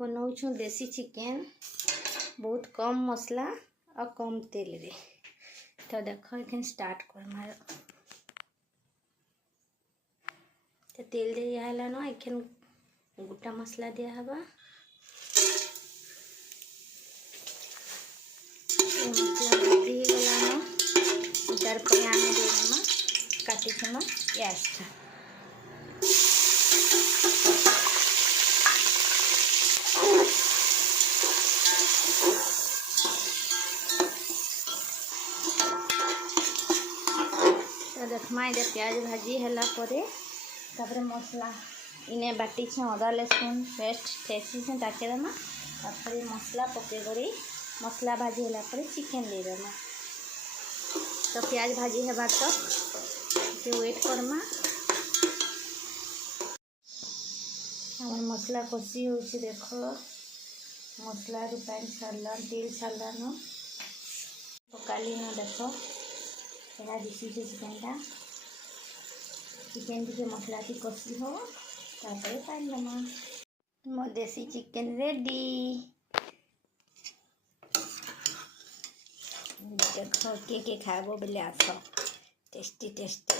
बनाऊँ देसी चिकेन बहुत कम मसला और कम तेल रे। तो देख ये स्टार्ट कर मार तो तेल दिया ना एखन गोटा मसला दिया हवा मसला भाजी गला ना तार पे आने देना काटी छमा प्याज था तो देखमा ये प्याज भाजी हैला परे तापर मसला इने बाटी छे अदा लहसुन पेस्ट ठेसी से ताके देमा तापर मसला पके करी मसला भाजी हैला परे चिकेन दे देमा। तो प्याज भाजी हेबा तक वेट करमा और मसला कषी हो देख मसला पानी छाड़ला तेल छाड़ला न पकाली न देख एला दिसी चिकेनटा चिकेन टी मसला टी कषी हो तापर पानी देमा मो देसी चिकेन रेडी। देख के खाबो बोले आस टेस्टी टेस्टी।